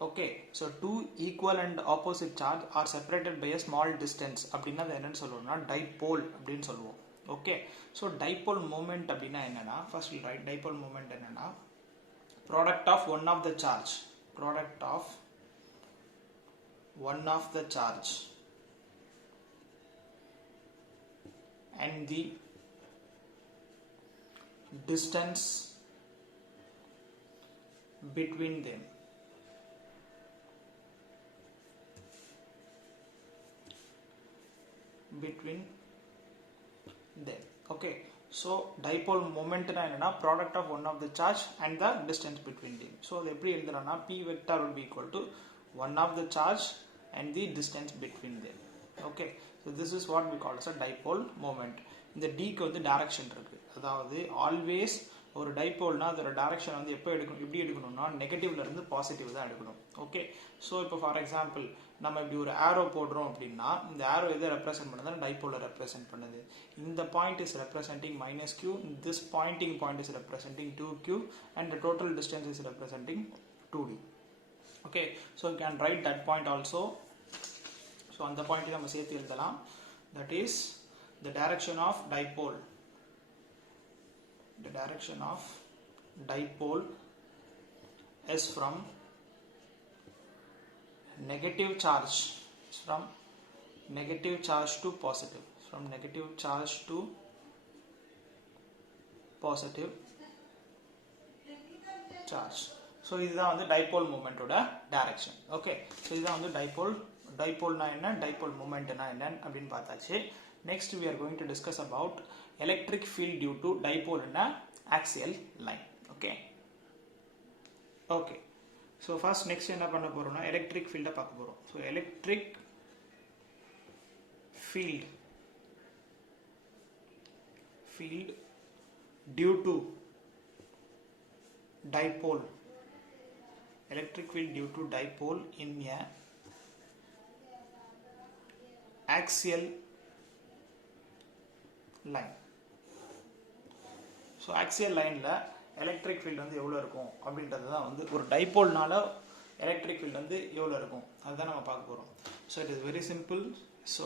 Okay, so two equal and opposite charge are separated by a small distance அப்படின்னா அது என்னன்னு சொல்லுவோம்னா dipole அப்படின்னு சொல்லுவோம். ஓகே, ஸோ டைபோல் மூமெண்ட் அப்படின்னா என்னன்னா, first will write dipole moment என்னன்னா product of one of the charge, product of one of the charge and the distance between them. Okay, so dipole moment na enna product of one of the charge and the distance between them. So adu eppadi eludrona, p vector will be equal to one of the charge and the distance between them. Okay, so this is what we call as a dipole moment. இந்த d க்கு வந்து direction இருக்கு, அதாவது always ஒரு டைபோல்னா அதோட direction வந்து எப்போ எடுக்கணும், எப்படி எடுக்கணும்னா நெகட்டிவ்ல இருந்து பாசிட்டிவ் தான் எடுக்கணும். ஓகே, ஸோ இப்போ ஃபார் எக்ஸாம்பிள் நம்ம இப்படி ஒரு ஆரோ போடுறோம் அப்படின்னா இந்த ஆரோ எதை ரெப்ரசென்ட் பண்ணுதுன்னா டைபோலை ரெப்ரசென்ட் பண்ணுது. இந்த point is representing minus Q, this pointing point is representing 2q and the total distance is representing 2d. Okay, so you can write that point also. So on the point நம்ம சேர்த்து எழுதலாம், that is the direction of dipole, the direction of dipole is from negative charge, from negative charge to positive, from negative charge to positive charge. So இதுதான் வந்து dipole மூமெண்ட்டோட direction. Okay, so இதுதான் வந்து டைபோல்னா என்ன, dipole மூமெண்ட்னா என்னன்னு அப்படின்னு பார்த்தாச்சு. Next we are going to discuss about electric field due to dipole in a axial line. Okay, so first next என்ன பண்ண போறோம்னா எலக்ட்ரிக் ஃபீல்டை பார்க்க போறோம். So electric field due to dipole, electric field due to dipole in a axial line. So axial லைனில் electric field வந்து எவ்வளோ இருக்கும் அப்படின்றது தான் வந்து ஒரு டைபோல்னால எலக்ட்ரிக் ஃபீல்டு வந்து எவ்வளோ இருக்கும் அதுதான் நம்ம பார்க்க போகிறோம். So it is very simple. So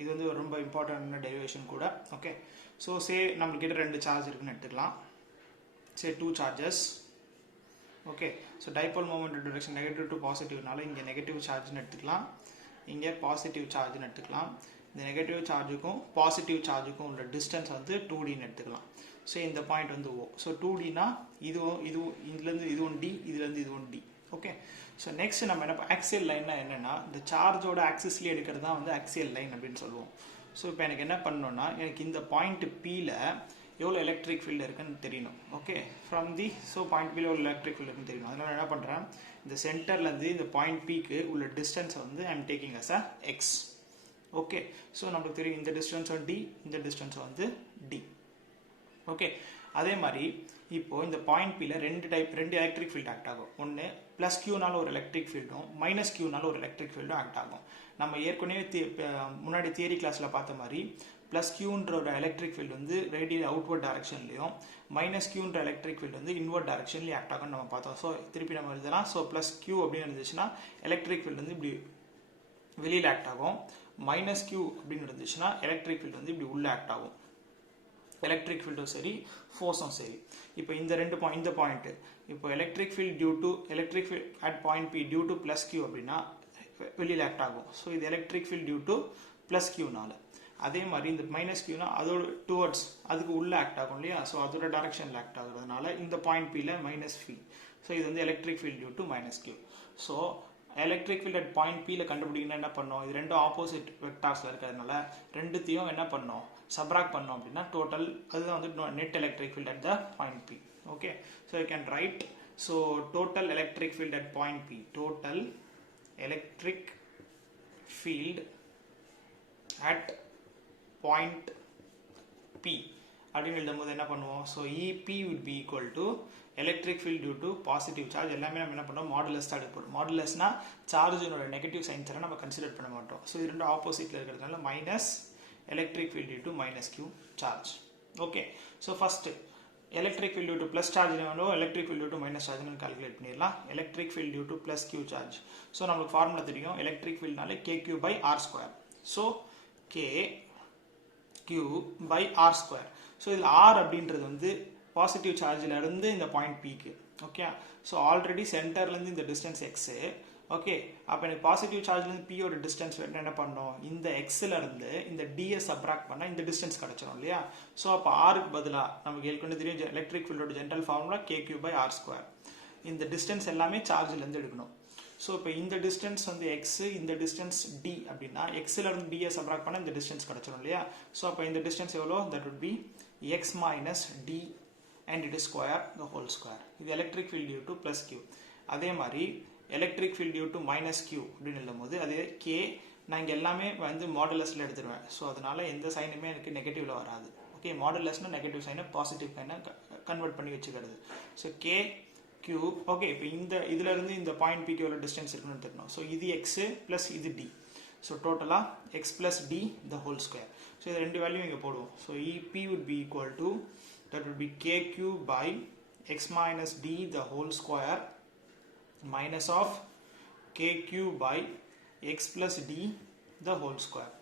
இது வந்து ரொம்ப இம்பார்ட்டன்டான டெரிவேஷன் கூட. ஓகே, ஸோ சே நம்மள்கிட்ட ரெண்டு சார்ஜ் இருக்குன்னு எடுத்துக்கலாம். Say 2 charges. Okay, so dipole moment direction negative to பாசிட்டிவ்னால இங்கே நெகட்டிவ் சார்ஜ்னு எடுத்துக்கலாம், இங்கே பாசிட்டிவ் சார்ஜ்னு எடுத்துக்கலாம். இந்த நெகட்டிவ் சார்ஜுக்கும் பாசிட்டிவ் சார்ஜுக்கும் உள்ள டிஸ்டன்ஸ் வந்து 2dன்னு எடுத்துக்கலாம். ஸோ இந்த பாயிண்ட் வந்து O. ஸோ 2dனா இதுவும் இதுலேருந்து இதுவும் d, இதுலேருந்து இதுவும் d. ஓகே, ஸோ நெக்ஸ்ட் நம்ம என்ன ஆக்சியல் லைன்னா என்னென்னா இந்த சார்ஜோட ஆக்சிஸ்லேயே எடுக்கிறது தான் வந்து ஆக்சியல் லைன் அப்படின்னு சொல்லுவோம். ஸோ இப்போ எனக்கு என்ன பண்ணணும்னா எனக்கு இந்த பாயிண்ட் Pயில் எவ்வளோ எலக்ட்ரிக் ஃபீல்டு இருக்குன்னு தெரியணும். Okay, from the so point Pயில் எவ்வளோ எலக்ட்ரிக் ஃபீல்டு இருக்குன்னு தெரியணும். அதனால் என்ன பண்ணுறேன், இந்த சென்டர்லேருந்து இந்த பாயிண்ட் Pக்கு உள்ள டிஸ்டன்ஸை வந்து I am taking as a x. Okay, so நமக்கு தெரியும் இந்த டிஸ்டன்ஸ் d, இந்த டிஸ்டன்ஸ் வந்து d. ஓகே, அதே மாதிரி இப்போ இந்த பாயிண்ட் Pயில் ரெண்டு எலக்ட்ரிக் ஃபீல்டு ஆக்ட் ஆகும். ஒன்று ப்ளஸ் கியூனால ஒரு எலக்ட்ரிக் ஃபீல்டும் மைனஸ் கியூனால ஒரு எலக்ட்ரிக் ஃபீல்டும் ஆக்ட் ஆகும். நம்ம ஏற்கனவே முன்னாடி தியரி கிளாஸில் பார்த்த மாதிரி ப்ளஸ் கியூன்ற ஒரு எலக்ட்ரிக் ஃபீல்டு வந்து ரேடியல் அவுட்வர்ட் டைரக்ஷன்லையும் மைனஸ் கியூன்ற எலக்ட்ரிக் ஃபீல்டு வந்து இன்வர்ட் டைரக்ஷன்லையும் ஆக்ட் ஆகும்னு நம்ம பார்த்தோம். ஸோ திருப்பி நம்ம எழுதலாம். ஸோ ப்ளஸ் கியூ அப்படின்னு இருந்துச்சுன்னா எலக்ட்ரிக் ஃபீல்டு வந்து இப்படி வெளியில் ஆக்ட் ஆகும், மைனஸ் கியூ அப்படின்னு இருந்துச்சுன்னா எலக்ட்ரிக் ஃபீல்டு வந்து இப்படி உள்ள ஆக்ட் ஆகும். எலக்ட்ரிக் ஃபீல்டும் சரி ஃபோர்ஸும் சரி. இப்போ இந்த ரெண்டு இந்த பாயிண்ட் இப்போ electric field due to electric field at point P due to plus Q அப்படின்னா வெளியில் ஆக்ட் ஆகும். ஸோ இது electric field due to plus கியூனால. அதே மாதிரி இந்த மைனஸ் கியூனா அதோட டுவர்ட்ஸ் அதுக்கு உள்ள ஆக்ட் ஆகும் இல்லையா. ஸோ அதோட டைரக்ஷனில் ஆக்ட் ஆகுறதுனால இந்த பாயிண்ட் Pயில் மைனஸ் ஃபீ. ஸோ இது வந்து electric field due to minus Q. So electric field at point Pயில் கண்டுபிடிக்கணும்னா என்ன பண்ணோம், இது ரெண்டும் ஆப்போசிட் வெக்டார்ஸில் இருக்கிறதுனால ரெண்டுத்தையும் என்ன பண்ணோம், சப்ராக்ட் பண்ணோம் அப்படின்னா டோட்டல் அதுதான் வந்து net electric field at the point P. Okay, so you can write so total electric field at point P, total electric field at point P அப்படின்னு எழுதும்போது என்ன பண்ணுவோம், so EP would be equal to electric field due to positive charge. எல்லாமே நம்ம என்ன பண்ணுவோம், modulus தான் எடுப்போம். மாடுலஸ்னா சார்ஜினோட நெகட்டிவ் சைன்ஸ் எல்லாம் நம்ம கன்சிடர் பண்ண மாட்டோம். ஸோ இது ரெண்டு ஆப்போசிட்ல இருக்கிறதுனால minus electric field due to minus q charge. Okay, so first electric field due to plus charge electric field due to minus charge calculate பண்ணிடலாம். electric field due to plus q charge. So நமக்கு formula தெரியும், electric field நாலே kq by r square. So k q by r square. So இதில் r அப்படின்றது வந்து positive சார்ஜில் இருந்து இந்த point pக்கு. Okay, so already சென்டர்லேருந்து இந்த டிஸ்டன்ஸ் எக்ஸு. ஓகே, அப்போ எனக்கு பாசிட்டிவ் சார்ஜ்லேருந்து பியோட டிஸ்டன்ஸ் என்ன பண்ணோம், இந்த எக்ஸிலேருந்து இந்த டிஎஸ் சப்ராக்ட் பண்ணால் இந்த டிஸ்டன்ஸ் கிடச்சிடும் இல்லையா. ஸோ அப்போ ஆருக்கு பதிலாக நமக்கு ஏற்கனவே தெரியும் எலக்ட்ரிக் ஃபீல்டோட general formula kq by r square. இந்த டிஸ்டன்ஸ் எல்லாமே சார்ஜ்லேருந்து எடுக்கணும். ஸோ இப்போ இந்த டிஸ்டன்ஸ் வந்து எக்ஸு, இந்த டிஸ்டன்ஸ் டி அப்படின்னா எக்ஸிலேருந்து டிஎஸ் சப்ராக்ட் பண்ணால் இந்த டிஸ்டன்ஸ் கிடச்சிடும் இல்லையா. ஸோ அப்போ இந்த டிஸ்டன்ஸ் எவ்வளோ, that would be x minus d and it is square the whole square. இது electric field due to plus q. அதே மாதிரி electric field due to minus q அப்படின்னு எழுதும்போது அதே k நான் இங்கே எல்லாமே வந்து மாடுலஸில் எடுத்துருவேன். ஸோ அதனால எந்த சைனுமே எனக்கு நெகட்டிவ்ல வராது. ஓகே, மாடுலஸ்னா நெகட்டிவ் சைனை பாசிட்டிவ் சைனை கன்வெர்ட் பண்ணி வச்சுக்கிறது. So k q. ஓகே, இப்போ இந்த இதுல இருந்து இந்த பாயிண்ட் பிக்கு எவ்வளோ டிஸ்டன்ஸ் இருக்குன்னு தெரியணும். ஸோ இது எக்ஸ் பிளஸ் இது டி. ஸோ டோட்டலாக x plus d the whole square. So இது ரெண்டு வேல்யூ இங்கே போடுவோம். So EP would be equal to, that would be kq by x minus d the whole square minus of kq by x plus d the whole square.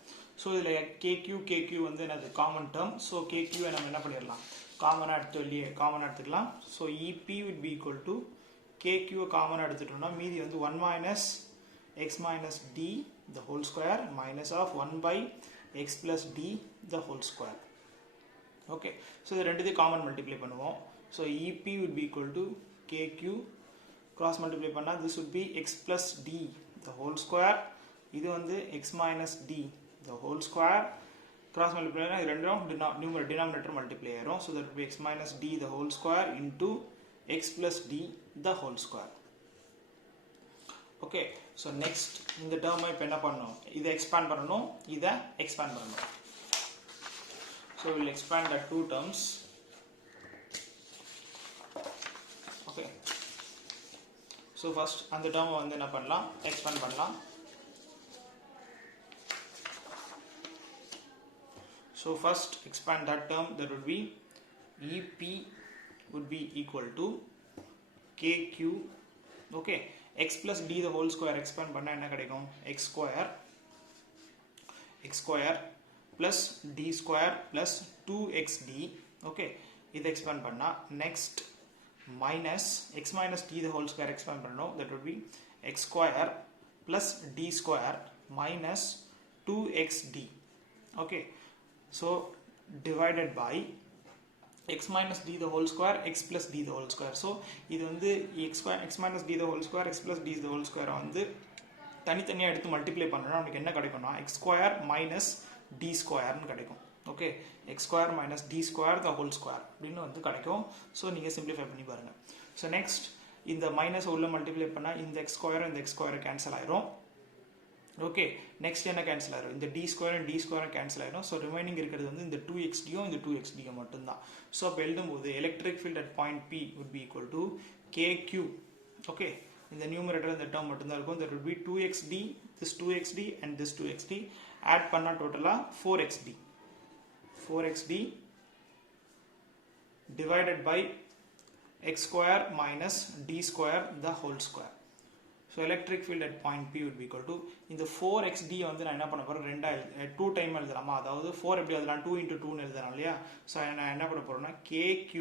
So இதில் kq வந்து என்னது common term. So kq நம்ம என்ன பண்ணிடலாம், காமனாக எடுத்துக்கலாம். So EP would be equal to kq காமனாக எடுத்துட்டோம்னா மீதி வந்து 1 minus x minus d the whole square minus of 1 by x plus d the whole square. Okay, so the ரெண்டுத்தையும் காமன் மல்டிப்ளை பண்ணுவோம். So EP would be equal to kq cross multiply பண்ணால் this would be x plus d the whole square. இது வந்து x minus d the whole square. cross multiply பண்ணால் இது ரெண்டும் denominator multiply ஆயிரும். So that would be x minus d the whole square into x plus d the whole square. Okay, so next இந்த டேர்மை இப்போ என்ன பண்ணணும், இதை எக்ஸ்பேண்ட் பண்ணணும், இதை எக்ஸ்பேண்ட் பண்ணணும். So we will expand the two terms. Okay, so first அந்த term வந்து என்ன பண்ணலாம், expand பண்ணலாம். So first expand that term, that would be EP would be equal to kq. Okay, x plus d the whole square expand பண்ணா என்ன கிடைக்கும், x square plus d square plus 2xd. okay, இது expand பண்ணா next minus x minus d the whole square expand பண்ணணும், that would be x square plus d square minus 2xd. okay, so divided by x minus d the whole square x plus d the whole square. so இது வந்து x minus d the whole square x plus d the whole square வந்து தனித்தனியாக எடுத்து multiply பண்ணோம்னா நமக்கு என்ன கிடைக்கும்னா x square minus d square னு கிடைக்கும். Okay, x square minus d square the whole square அப்படின்னு வந்து கிடைக்கும். ஸோ நீங்கள் சிம்பிளிஃபை பண்ணி பாருங்கள். ஸோ நெக்ஸ்ட் இந்த மைனஸ் உள்ள மல்டிப்ளை பண்ணால் இந்த x square இந்த x square கேன்சல் ஆயிரும். ஓகே, நெக்ஸ்ட் என்ன கேன்சல் ஆயிரும், இந்த d square d square cancel ஆயிரும். ஸோ ரிமைனிங் இருக்கிறது வந்து இந்த 2xdயும் இந்த 2xdயும் மட்டும்தான். ஸோ அப்போ எழுதும்போது electric field at point P would be equal to kq. Okay, இந்த நியூமரேட்டர் இந்த டேர்ம் மட்டும்தான் இருக்கும். that would be 2xd, this 2xd and this 2xd add பண்ணா டோட்டலாக 4xd divided by x square minus d square the whole square. So electric field at point P would be equal to, இந்த 4xd வந்து நான் என்ன பண்ண போறேன், 2 time எழுதலாமா, அதாவது 4 எப்படி எழுதலாம், 2 into 2 எழுதலாம் இல்லையா. ஸோ நான் என்ன பண்ண போறேன்னா kq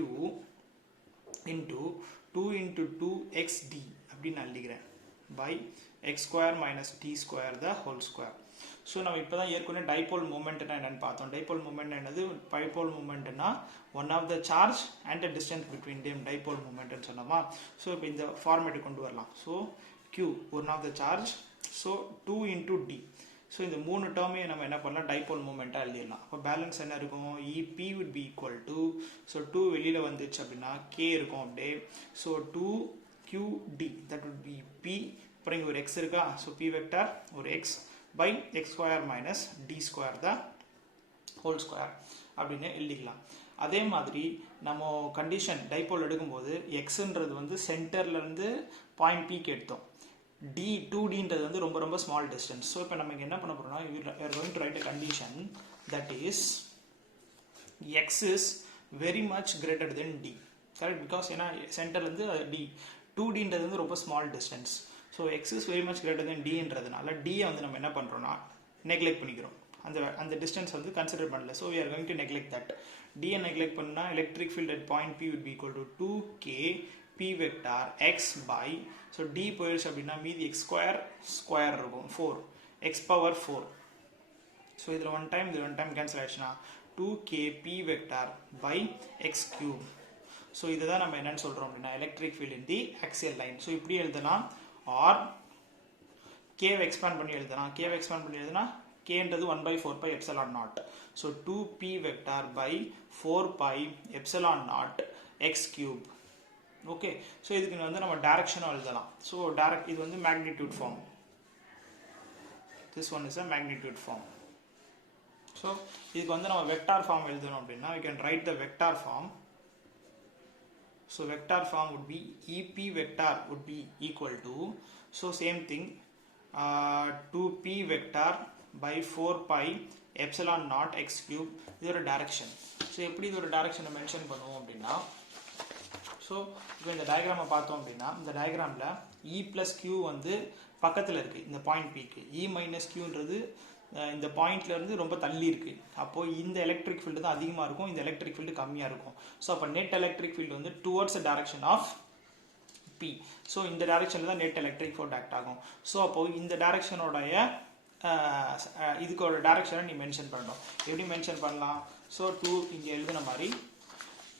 into 2 into 2xd அப்படின்னு நான் எழுதிக்கிறேன் by x square minus d square the whole square. So நம்ம இப்போ தான் ஏற்கனவே டைபோல் மூமெண்ட்னா என்னன்னு பார்த்தோம். டைபோல் மூமெண்ட் என்னது, டைபோல் மூமெண்ட்னா one of the charge and the distance between them dipole மூமெண்ட்னு சொன்னோமா. ஸோ இப்போ இந்த ஃபார்மேட்டை கொண்டு வரலாம். So q one of the charge, so 2 into d. So இந்த மூணு டேர்மையும் நம்ம என்ன பண்ணலாம், டைபோல் மூமெண்ட்டாக எழுதிடலாம். அப்போ பேலன்ஸ் என்ன இருக்கும், EP would be equal to, so 2 வெளியில் வந்துச்சு அப்படின்னா k இருக்கும் அப்படியே. So 2qd that would be p. அப்புறம் இங்கே ஒரு x இருக்கா, ஸோ p வெக்டார் ஒரு x by x square minus d square the whole square அப்படின்னு எழுதிக்கலாம். அதே மாதிரி நம்ம கண்டிஷன் டைபோல் எடுக்கும்போது எக்ஸ்ன்றது வந்து சென்டர்லேருந்து பாயிண்ட் பிக்கு எடுத்தோம், d2dன்றது வந்து ரொம்ப ரொம்ப ஸ்மால் டிஸ்டன்ஸ். ஸோ இப்போ நம்ம இங்கே என்ன பண்ண போகிறோம்னா, we are going to write a condition that is x is very much greater than D. Correct, because ஏன்னா சென்டர்லேருந்து டி 2Dன்றது வந்து ரொம்ப small distance. So X is very much greater than டின்றதுனால டியை வந்து நம்ம என்ன பண்ணுறோம்னா நெக்லெக்ட் பண்ணிக்கிறோம். அந்த டிஸ்டன்ஸ் வந்து கன்சிடர் பண்ணல. So we are going to neglect that. டியை நெக்லெக்ட் பண்ணால் electric field at point P would be equal to 2k P vector x by, so d போயிடுச்சு அப்படின்னா மீதி எக்ஸ் ஸ்கொயர் இருக்கும் 4 எக்ஸ் பவர் 4. ஸோ இதில் one time cancel ஆயிடுச்சுன்னா 2k P vector by x cube. So இதுதான் நம்ம என்னன்னு சொல்கிறோம் அப்படின்னா electric field in the axial line. So இப்படி எழுதலாம், ஆர் கேவை எக்ஸ்பேண்ட் பண்ணி எழுதலாம். கேன்றது 1/4 pi epsilon naught. So 2p vector by 4 pi epsilon naught x cube. Okay, so இதுக்கு வந்து நம்ம டைரக்ஷனும் எழுதலாம். ஸோ இது வந்து magnitude form. This one is a magnitude form. So இதுக்கு வந்து நம்ம வெக்டார் ஃபார்ம் எழுதணும் அப்படின்னா we can write the vector form. So vector form would be EP vector would be equal to, so same thing, 2p vector by 4 pi epsilon naught x cube. இது ஒரு direction. So எப்படி இது ஒரு டைரக்ஷனை mention பண்ணுவோம் அப்படின்னா, so இப்போ இந்த டயக்ராமை பார்த்தோம் அப்படின்னா இந்த டயக்ராமில் E plus Q வந்து பக்கத்தில் இருக்குது இந்த பாயிண்ட் Pக்கு. E minus Qன்றது இந்த பாயிண்ட்லேருந்து ரொம்ப தள்ளி இருக்குது. அப்போது இந்த எலக்ட்ரிக் ஃபீல்டு தான் அதிகமாக இருக்கும், இந்த எலக்ட்ரிக் ஃபீல்டு கம்மியாக இருக்கும். ஸோ அப்போ நெட் எலக்ட்ரிக் ஃபீல்டு வந்து towards direction of P. So இந்த டைரக்ஷனில் தான் நெட் எலக்ட்ரிக் ஃபீல்டு ஆக்ட் ஆகும். ஸோ அப்போது இந்த டைரக்ஷனோடைய இதுக்கோட டைரக்ஷனை நீ மென்ஷன் பண்ணணும். எப்படி மென்ஷன் பண்ணலாம்? ஸோ இங்கே எழுதுன மாதிரி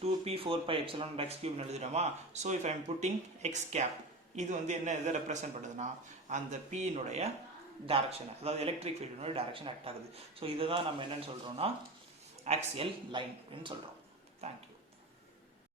2p 4 pi epsilon x cube எழுதுறோமா? So if I am putting x cap, இது வந்து என்ன இதை ரெப்ரசென்ட் பண்ணுதுன்னா அந்த P-னுடைய டைரக்ஷன், அதாவது எலக்ட்ரிக் ஃபீல்டுனுடைய டைரக்ஷன் ஆக்ட் ஆகுது. ஸோ இதை தான் நம்ம என்னன்னு சொல்கிறோம்னா ஆக்சியல் லைன் அப்படின்னு சொல்கிறோம். தேங்க்யூ.